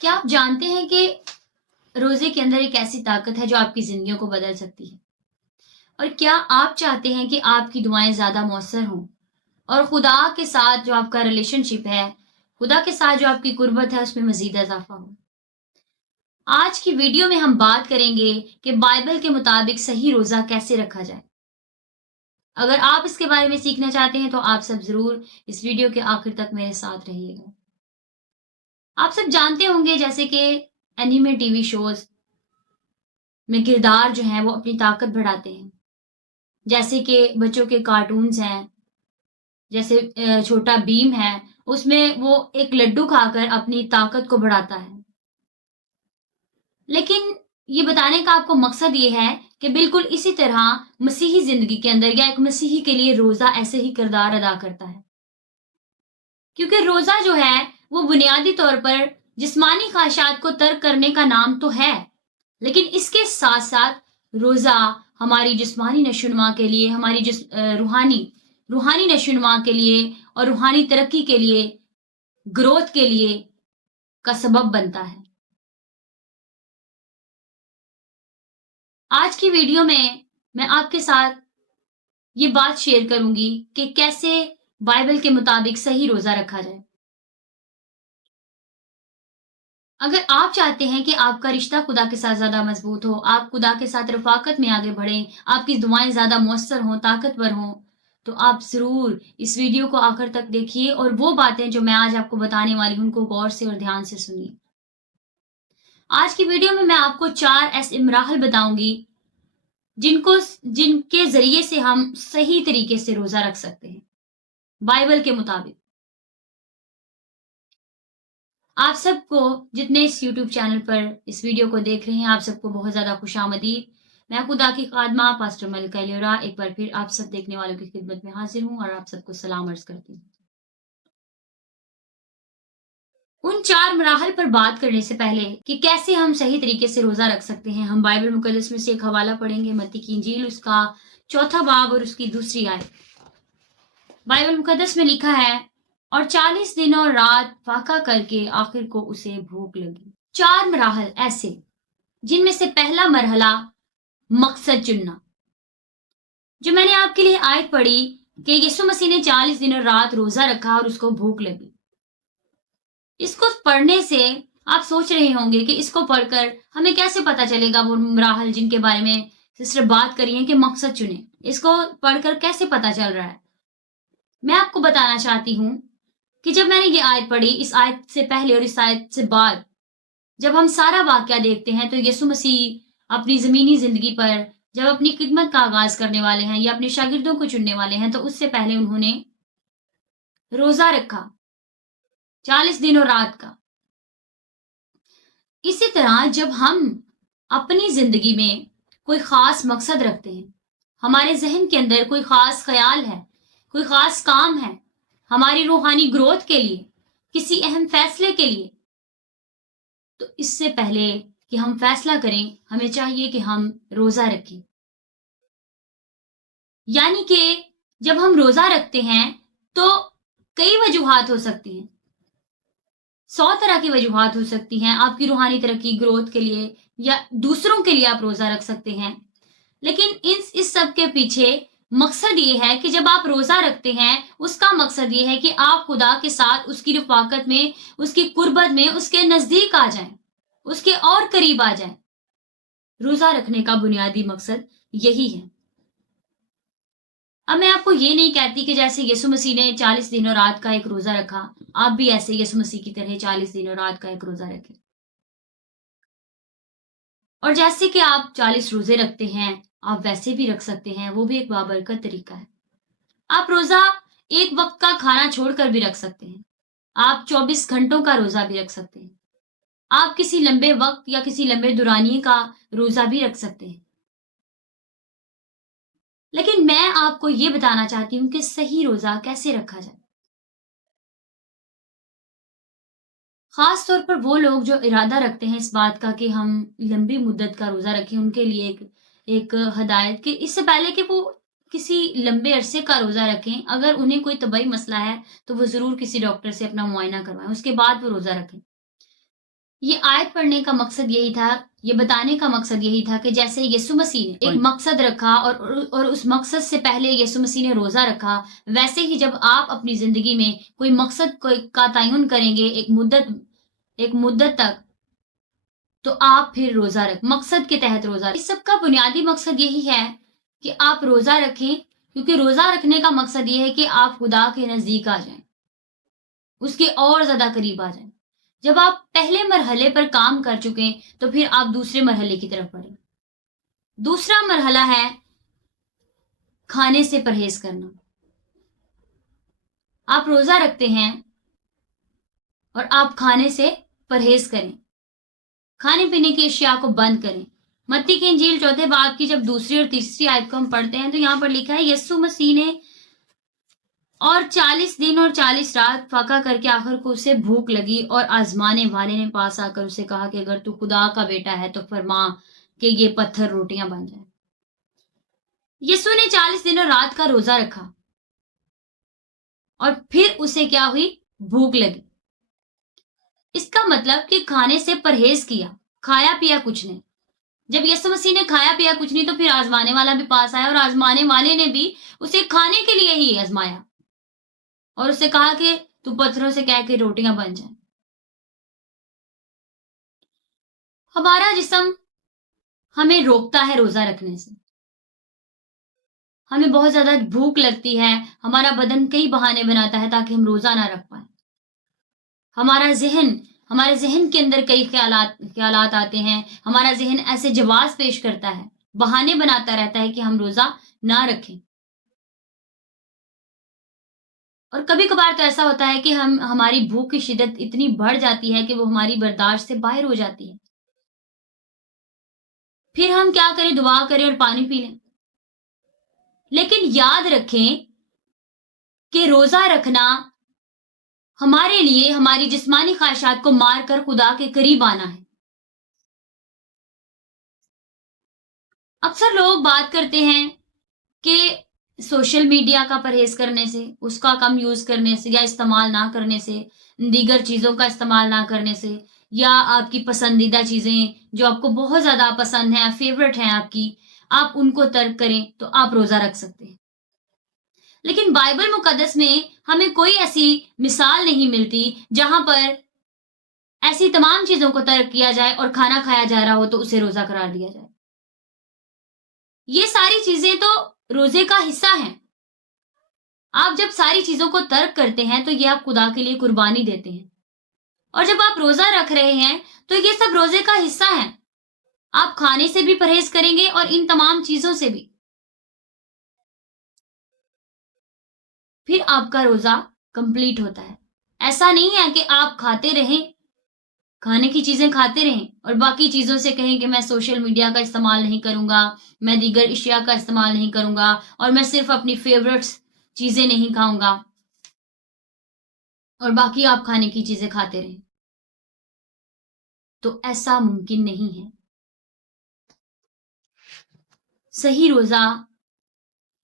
क्या आप जानते हैं कि रोज़े के अंदर एक ऐसी ताकत है जो आपकी ज़िंदगियों को बदल सकती है? और क्या आप चाहते हैं कि आपकी दुआएँ ज़्यादा मौसर हों और खुदा के साथ जो आपका रिलेशनशिप है, खुदा के साथ जो आपकी कुर्बत है उसमें मज़ीद इज़ाफ़ा हो? आज की वीडियो में हम बात करेंगे कि बाइबल के मुताबिक सही रोज़ा कैसे रखा जाए। अगर आप इसके बारे में सीखना चाहते हैं तो आप सब ज़रूर इस वीडियो के आखिर तक मेरे साथ रहिएगा। आप सब जानते होंगे जैसे कि एनीमे टीवी शोज़ में किरदार जो हैं वो अपनी ताकत बढ़ाते हैं। जैसे कि बच्चों के कार्टून्स हैं, जैसे छोटा भीम है, उसमें वो एक लड्डू खाकर अपनी ताकत को बढ़ाता है। लेकिन ये बताने का आपको मकसद ये है कि बिल्कुल इसी तरह मसीही ज़िंदगी के अंदर या एक मसीही के लिए रोज़ा ऐसे ही किरदार अदा करता है। क्योंकि रोज़ा जो है, वो बुनियादी तौर पर जिस्मानी ख़्वाहिशात को तर्क करने का नाम तो है, लेकिन इसके साथ-साथ रोज़ा हमारी जिस्मानी नशो-नुमा के लिए, हमारी रूहानी नशो-नुमा के लिए और रूहानी तरक्की के लिए, ग्रोथ के लिए का सबब बनता है। आज की वीडियो में मैं आपके साथ ये बात शेयर करूँगी कि कैसे बाइबल के मुताबिक सही रोज़ा रखा जाए। अगर आप चाहते हैं कि आपका रिश्ता खुदा के साथ ज़्यादा मज़बूत हो, आप खुदा के साथ रफ़ाक़त में आगे बढ़ें, आपकी दुआएँ ज़्यादा मौसर हों, ताकतवर हों, तो आप ज़रूर इस वीडियो को आखिर तक देखिए और वो बातें जो मैं आज आपको बताने वाली हूँ, उनको गौर से और ध्यान से सुनिए। आज की वीडियो में मैं आपको 4 ऐसे मराहल बताऊँगी, जिनके ज़रिए से हम सही तरीके से रोज़ा रख सकते हैं, बाइबल के मुताबिक। आप सबको जितने इस यूट्यूब चैनल पर इस वीडियो को देख रहे हैं, आप सबको बहुत ज़्यादा खुशामदीद। मैं खुदा की खादमा पास्टर मलिका लेरा एक बार फिर आप सब देखने वालों की खिदमत में हाज़िर हूँ और आप सबको सलाम अर्ज़ करती हूँ। उन 4 मराहल पर बात करने से पहले कि कैसे हम सही तरीके से रोज़ा रख सकते हैं, हम बाइबल मुक़द्दस में से एक हवाला पढ़ेंगे मत्ती की इंजील उसका 4था बाब और उसकी दूसरी आयत। बाइबल मुक़द्दस में लिखा है, और 40 दिन और रात फाका करके आखिर को उसे भूख लगी। 4 मराहल ऐसे, जिनमें से पहला मरहला मकसद चुनना। जो मैंने आपके लिए आयत पढ़ी कि यीशु मसीह ने 40 दिन और रात रोज़ा रखा और उसको भूख लगी। इसको पढ़ने से आप सोच रहे होंगे कि इसको पढ़कर हमें कैसे पता चलेगा वो मराहल जिनके बारे में सिस्टर बात करी है कि मकसद चुनें। इसको पढ़कर कैसे पता चल रहा है? मैं आपको बताना चाहती हूँ कि जब मैंने ये आयत पढ़ी, इस आयत से पहले और इस आयत से बाद, जब हम सारा वाक़या देखते हैं तो यीशु मसीह अपनी ज़मीनी ज़िंदगी पर जब अपनी खिदमत का आगाज़ करने वाले हैं या अपने शागिर्दों को चुनने वाले हैं, तो उससे पहले उन्होंने रोज़ा रखा 40 दिन और रात का। इसी तरह जब हम अपनी ज़िंदगी में कोई ख़ास मकसद रखते हैं, हमारे ज़हन के अंदर कोई ख़ास ख़्याल है, कोई ख़ास काम है, हमारी रूहानी ग्रोथ के लिए, किसी अहम फ़ैसले के लिए, तो इससे पहले कि हम फ़ैसला करें, हमें चाहिए कि हम रोज़ा रखें। यानी कि जब हम रोज़ा रखते हैं, तो कई वजूहात हो सकती हैं। 100 तरह की वजूहात हो सकती हैं, आपकी रूहानी तरक्की, ग्रोथ के लिए या दूसरों के लिए आप रोज़ा रख सकते हैं। लेकिन इस सब के पीछे मकसद ये है कि जब आप रोज़ा रखते हैं, उसका मकसद ये है कि आप खुदा के साथ उसकी रफ़ाक़त में, उसकी कुर्बत में, उसके नज़दीक आ जाएँ, उसके और करीब आ जाएँ। रोज़ा रखने का बुनियादी मकसद यही है। अब मैं आपको ये नहीं कहती कि जैसे यीशु मसीह ने 40 दिन और रात का एक रोज़ा रखा, आप भी ऐसे यीशु मसीह की तरह 40 दिन और रात का एक रोज़ा रखें। और जैसे कि आप 40 रोज़े रखते हैं, आप वैसे भी रख सकते हैं, वो भी एक बाबरकत तरीका है। आप रोज़ा एक वक़्त का खाना छोड़कर भी रख सकते हैं। आप 24 घंटों का रोज़ा भी रख सकते हैं। आप किसी लंबे वक़्त या किसी लंबे दुरानिये का रोज़ा भी रख सकते हैं। लेकिन मैं आपको ये बताना चाहती हूँ कि सही रोज़ा कैसे रखा जाए? ख़ास तौर पर वो लोग जो इरादा रखते हैं इस बात का कि हम लंबी मुद्दत का रोज़ा रखें, उनके लिए एक एक हदायत कि इससे पहले कि वो किसी लंबे अरसे का रोज़ा रखें, अगर उन्हें कोई तबई मसला है, तो वो ज़रूर किसी डॉक्टर से अपना मुआयना करवाएँ, उसके बाद वो रोज़ा रखें। ये आयत पढ़ने का मकसद यही था, ये बताने का मकसद यही था कि जैसे यीशु मसीह ने एक मकसद रखा और उस मकसद से पहले यीशु मसीह ने रोजा रखा, वैसे ही जब आप अपनी जिंदगी में कोई मकसद का तयन करेंगे एक मुद्दत तक, तो आप फिर रोजा रख मकसद के तहत रोजा। इस सब का बुनियादी मकसद यही है कि आप रोजा रखें, क्योंकि रोजा रखने का मकसद ये है कि आप खुदा के नजदीक आ जाएं, उसके और ज्यादा करीब आ जाएं। जब आप पहले मरहले पर काम कर चुके हैं, तो फिर आप दूसरे मरहले की तरफ बढ़ें। दूसरा मरहला है खाने से परहेज करना। आप रोजा रखते हैं और आप खाने से परहेज करें, खाने पीने की अशिया को बंद करें। मत्ती की इंजील चौथे बाब की जब दूसरी और तीसरी आयत को हम पढ़ते हैं, तो यहां पर लिखा है, यीशु मसीह ने और 40 दिन और 40 रात फाका करके आखिर को उसे भूख लगी, और आजमाने वाले ने पास आकर उसे कहा कि अगर तू खुदा का बेटा है तो फरमा कि ये पत्थर रोटियां बन जाए। यीशु ने 40 दिन और रात का रोजा रखा और फिर उसे क्या हुई? भूख लगी। इसका मतलब कि खाने से परहेज किया, खाया पिया कुछ नहीं। जब यीशु मसीह ने खाया पिया कुछ नहीं, तो फिर आजमाने वाला भी पास आया और आजमाने वाले ने भी उसे खाने के लिए ही आजमाया और उससे कहा कि तू पत्थरों से कह के रोटियां बन जाए। हमारा जिस्म हमें रोकता है रोजा रखने से। हमें बहुत ज्यादा भूख लगती है, हमारा बदन कई बहाने बनाता है ताकि हम रोजा ना रख पाए। हमारे जहन के अंदर कई ख्यालात आते हैं, हमारा जहन ऐसे जवाब पेश करता है, बहाने बनाता रहता है कि हम रोजा ना रखें। और कभी कभार तो ऐसा होता है कि हमारी भूख की शिद्दत इतनी बढ़ जाती है कि वो हमारी बर्दाश्त से बाहर हो जाती है। फिर हम क्या करें? दुआ करें और पानी पी लें। लेकिन याद रखें कि रोजा रखना हमारे लिए हमारी जिस्मानी ख्वाहिशात को मार कर खुदा के करीब आना है। अक्सर लोग बात करते हैं कि सोशल मीडिया का परहेज करने से, उसका कम यूज करने से या इस्तेमाल ना करने से, दीगर चीजों का इस्तेमाल ना करने से, या आपकी पसंदीदा चीजें जो आपको बहुत ज्यादा पसंद है, फेवरेट हैं आपकी, आप उनको तर्क करें तो आप रोजा रख सकते हैं। लेकिन बाइबल मुकद्दस में हमें कोई ऐसी मिसाल नहीं मिलती जहां पर ऐसी तमाम चीजों को तर्क किया जाए और खाना खाया जा रहा हो तो उसे रोजा करार दिया जाए। ये सारी चीजें तो रोजे का हिस्सा हैं। आप जब सारी चीजों को तर्क करते हैं तो ये आप खुदा के लिए कुर्बानी देते हैं, और जब आप रोजा रख रहे हैं तो ये सब रोजे का हिस्सा है। आप खाने से भी परहेज करेंगे और इन तमाम चीजों से भी। फिर आपका रोजा कंप्लीट होता है। ऐसा नहीं है कि आप खाते रहें, खाने की चीजें खाते रहें और बाकी चीजों से कहें कि मैं सोशल मीडिया का इस्तेमाल नहीं करूंगा, मैं दीगर अशिया का इस्तेमाल नहीं करूंगा और मैं सिर्फ अपनी फेवरेट्स चीजें नहीं खाऊंगा, और बाकी आप खाने की चीजें खाते रहें। तो ऐसा मुमकिन नहीं है। सही रोजा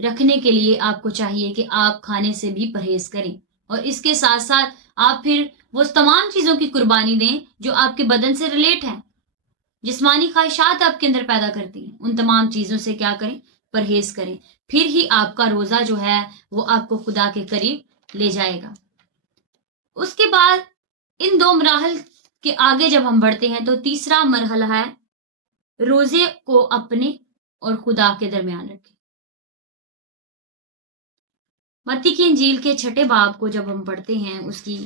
रखने के लिए आपको चाहिए कि आप खाने से भी परहेज करें और इसके साथ साथ आप फिर वो तमाम चीजों की कुर्बानी दें जो आपके बदन से रिलेट हैं, जिस्मानी ख्वाहिशात आपके अंदर पैदा करती हैं। उन तमाम चीजों से क्या करें? परहेज करें। फिर ही आपका रोजा जो है वो आपको खुदा के करीब ले जाएगा। उसके बाद इन दो मराहल के आगे जब हम बढ़ते हैं तो तीसरा मरहला है रोजे को अपने और खुदा के दरमियान रखें। मत्ती की इंजील के 6 बाब को जब हम पढ़ते हैं, उसकी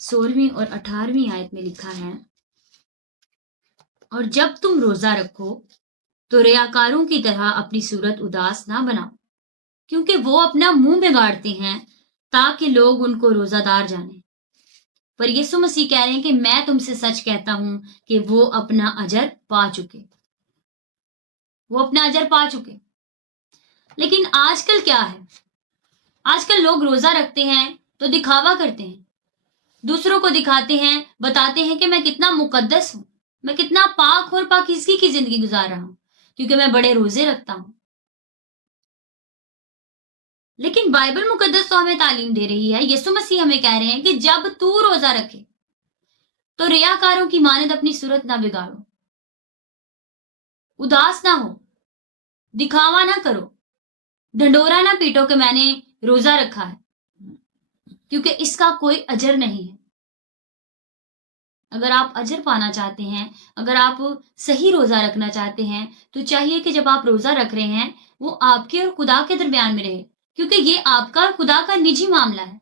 16वीं और 18वीं आयत में लिखा है, और जब तुम रोजा रखो तो रियाकारों की तरह अपनी सूरत उदास ना बनाओ, क्योंकि वो अपना मुंह बिगाड़ते हैं ताकि लोग उनको रोजादार जाने। पर यीशु मसीह कह रहे हैं कि मैं तुमसे सच कहता हूं कि वो अपना अजर पा चुके, वो अपना अजर पा चुके। लेकिन आजकल क्या है? आजकल लोग रोजा रखते हैं तो दिखावा करते हैं, दूसरों को दिखाते हैं, बताते हैं कि मैं कितना मुकद्दस हूं, मैं कितना पाक और पाकीज़गी की जिंदगी गुजार रहा हूं क्योंकि मैं बड़े रोजे रखता हूं। लेकिन बाइबल मुकद्दस तो हमें तालीम दे रही है, यीशु मसीह हमें कह रहे हैं कि जब तू रोजा रखे तो रियाकारों की मानद अपनी सूरत ना बिगाड़ो, उदास ना हो, दिखावा ना करो, ढंडोरा ना पीटो कि मैंने रोजा रखा है, क्योंकि इसका कोई अजर नहीं है। अगर आप अजर पाना चाहते हैं, अगर आप सही रोजा रखना चाहते हैं, तो चाहिए कि जब आप रोजा रख रहे हैं, वो आपके और खुदा के दरमियान में रहे, क्योंकि ये आपका और खुदा का निजी मामला है।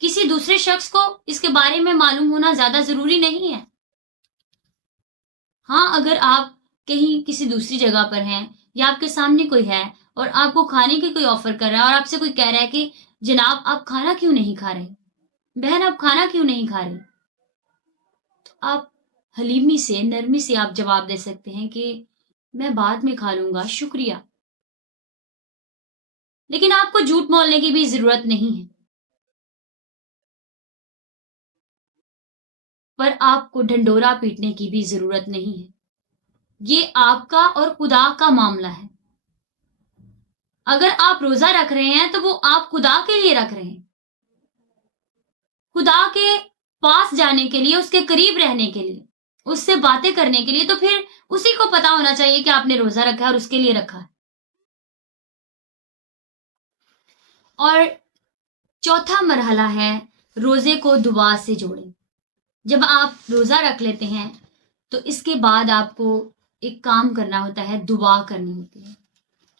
किसी दूसरे शख्स को इसके बारे में मालूम होना ज्यादा जरूरी नहीं है। हाँ, अगर आप कहीं किसी दूसरी जगह पर हैं या आपके सामने कोई है और आपको खाने की कोई ऑफर कर रहा है और आपसे कोई कह रहा है कि जनाब आप खाना क्यों नहीं खा रहे, बहन आप खाना क्यों नहीं खा रही, तो आप हलीमी से, नरमी से आप जवाब दे सकते हैं कि मैं बाद में खा लूंगा, शुक्रिया। लेकिन आपको झूठ बोलने की भी जरूरत नहीं है, पर आपको ढंडोरा पीटने की भी जरूरत नहीं है। ये आपका और खुदा का मामला है। अगर आप रोजा रख रहे हैं तो वो आप खुदा के लिए रख रहे हैं, खुदा के पास जाने के लिए, उसके करीब रहने के लिए, उससे बातें करने के लिए। तो फिर उसी को पता होना चाहिए कि आपने रोजा रखा है और उसके लिए रखा है। और चौथा मरहला है रोजे को दुआ से जोड़ें। जब आप रोजा रख लेते हैं तो इसके बाद आपको एक काम करना होता है, दुआ करनी होती है।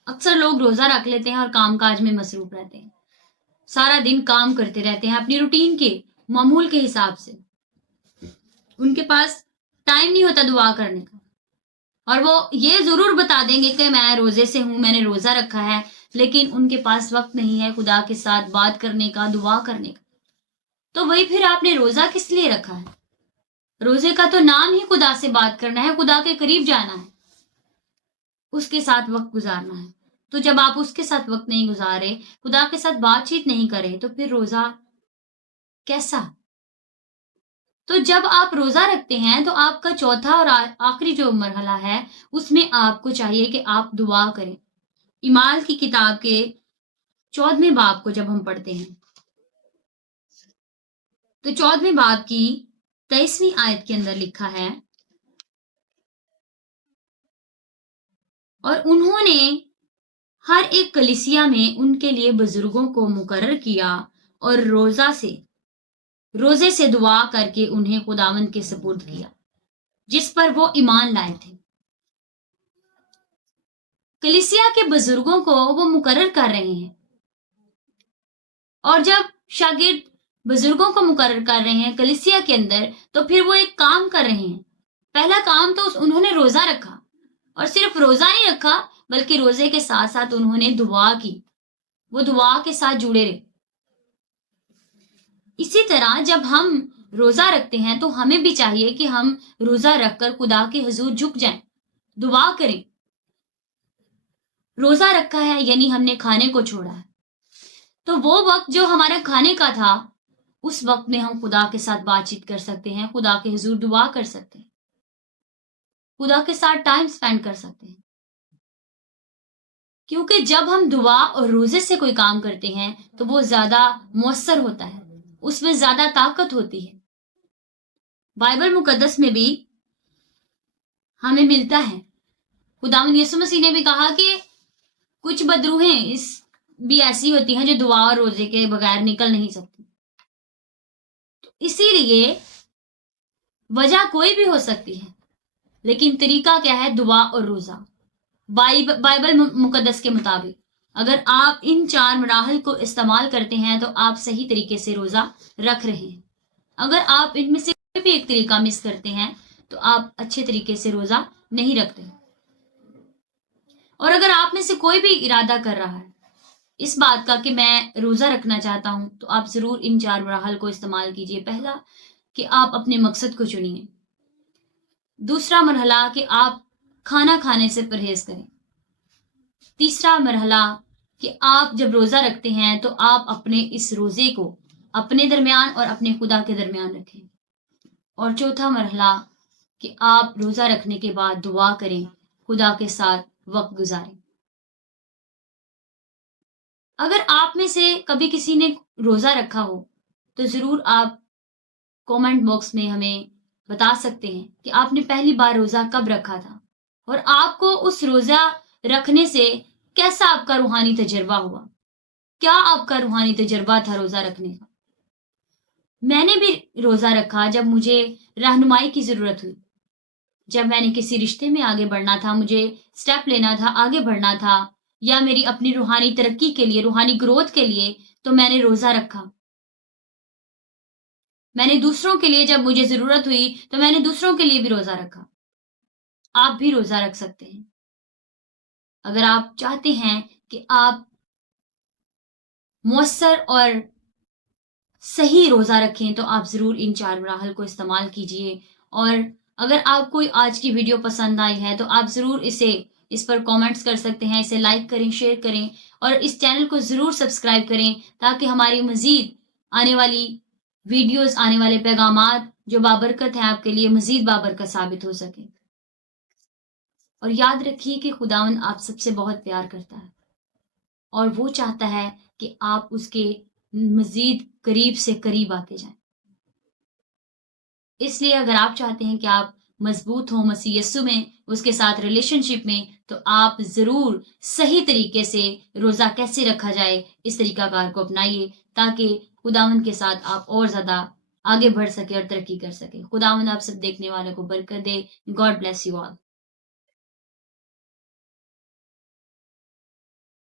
अक्सर लोग रोजा रख लेते हैं और काम काज में मसरूफ रहते हैं, सारा दिन काम करते रहते हैं अपनी रूटीन के मामूल के हिसाब से। उनके पास टाइम नहीं होता दुआ करने का, और वो ये जरूर बता देंगे कि मैं रोजे से हूं, मैंने रोजा रखा है, लेकिन उनके पास वक्त नहीं है खुदा के साथ बात करने का, दुआ करने का। तो वही फिर आपने रोजा किस लिए रखा है? रोजे का तो नाम ही खुदा से बात करना है, खुदा के करीब जाना है, उसके साथ वक्त गुजारना है। तो जब आप उसके साथ वक्त नहीं गुजारे, खुदा के साथ बातचीत नहीं करें, तो फिर रोजा कैसा? तो जब आप रोजा रखते हैं तो आपका चौथा और आखिरी जो मरहला है, उसमें आपको चाहिए कि आप दुआ करें। इमाल की किताब के 14वें बाब को जब हम पढ़ते हैं, तो 14वें बाब की 23वीं आयत के अंदर लिखा है, और उन्होंने हर एक कलीसिया में उनके लिए बुजुर्गों को मुकर्रर किया और रोजे से दुआ करके उन्हें खुदावंद के सुपुर्द किया जिस पर वो ईमान लाए थे। कलीसिया के बुजुर्गों को वो मुकर्रर कर रहे हैं, और जब शागिर्द बुजुर्गों को मुकर्रर कर रहे हैं कलीसिया के अंदर, तो फिर वो एक काम कर रहे हैं। पहला काम तो उन्होंने रोजा रखा, और सिर्फ रोजा नहीं रखा बल्कि रोजे के साथ साथ उन्होंने दुआ की, वो दुआ के साथ जुड़े रहे। इसी तरह जब हम रोजा रखते हैं तो हमें भी चाहिए कि हम रोजा रखकर खुदा के हुजूर झुक जाएं, दुआ करें। रोजा रखा है यानी हमने खाने को छोड़ा है, तो वो वक्त जो हमारा खाने का था, उस वक्त में हम खुदा के साथ बातचीत कर सकते हैं, खुदा के हुजूर दुआ कर सकते हैं, खुदा के साथ टाइम स्पेंड कर सकते हैं। क्योंकि जब हम दुआ और रोजे से कोई काम करते हैं तो वो ज्यादा मौसर होता है, उसमें ज्यादा ताकत होती है। बाइबल मुकद्दस में भी हमें मिलता है, खुदावंद यीशु मसीह ने भी कहा कि कुछ बदरूहें इस भी ऐसी होती हैं जो दुआ और रोजे के बगैर निकल नहीं सकती। तो इसीलिए वजह कोई भी हो सकती है, लेकिन तरीका क्या है? दुआ और रोजा। बाइबल मुकद्दस के मुताबिक अगर आप इन 4 मराहल को इस्तेमाल करते हैं तो आप सही तरीके से रोजा रख रहे हैं। अगर आप इनमें से कोई भी एक तरीका मिस करते हैं तो आप अच्छे तरीके से रोजा नहीं रखते। और अगर आप में से कोई भी इरादा कर रहा है इस बात का कि मैं रोजा रखना चाहता हूं, तो आप जरूर इन 4 मराहल को इस्तेमाल कीजिए। पहला कि आप अपने मकसद को चुनिए। दूसरा मरहला कि आप खाना खाने से परहेज करें। तीसरा मरहला कि आप जब रोजा रखते हैं तो आप अपने इस रोजे को अपने दरमियान और अपने खुदा के दरमियान रखें। और चौथा मरहला कि आप रोजा रखने के बाद दुआ करें, खुदा के साथ वक्त गुजारें। अगर आप में से कभी किसी ने रोजा रखा हो तो जरूर आप कमेंट बॉक्स में हमें बता सकते हैं कि आपने पहली बार रोज़ा कब रखा था और आपको उस रोज़ा रखने से कैसा आपका रूहानी तजुर्बा हुआ? क्या आपका रूहानी तजुर्बा था रोज़ा रखने का? मैंने भी रोज़ा रखा जब मुझे रहनुमाई की ज़रूरत हुई। जब मैंने किसी रिश्ते में आगे बढ़ना था, मुझे स्टेप लेना था, आगे बढ़ना था या मेरी अपनी रूहानी तरक्की के लिए, रूहानी ग्रोथ के लिए, तो मैंने रोज़ा रखा। मैंने दूसरों के लिए जब मुझे ज़रूरत हुई, तो मैंने दूसरों के लिए भी रोज़ा रखा। आप भी रोज़ा रख सकते हैं। अगर आप चाहते हैं कि आप मौसर और सही रोज़ा रखें, तो आप ज़रूर इन 4 मराहल को इस्तेमाल कीजिए और अगर आपको आज की वीडियो पसंद आई है, तो आप ज़रूर इस पर कमेंट्स कर सकते हैं, इसे लाइक करें, शेयर करें और इस चैनल को ज़रूर सब्सक्राइब करें ताकि हमारी मज़ीद आने वाली वीडियोज़, आने वाले पैगामात जो बाबरकत हैं आपके लिए मज़ीद बाबरकत साबित हो सकें। और याद रखिए कि खुदावंद आप सबसे बहुत प्यार करता है और वो चाहता है कि आप उसके मज़ीद करीब से करीब आते जाएँ। इसलिए अगर आप चाहते हैं कि आप मज़बूत हों मसीह यस्सु में, उसके साथ रिलेशनशिप में, तो आप ज़रूर सही तरीके से रोज़ा कैसे रखा जाए, इस तरीक़ाकार को अपनाइए ताकि खुदावंद के साथ आप और ज़्यादा आगे बढ़ सकें और तरक्की कर सकें। खुदावंद आप सब देखने वालों को बरकत दे। God bless you all.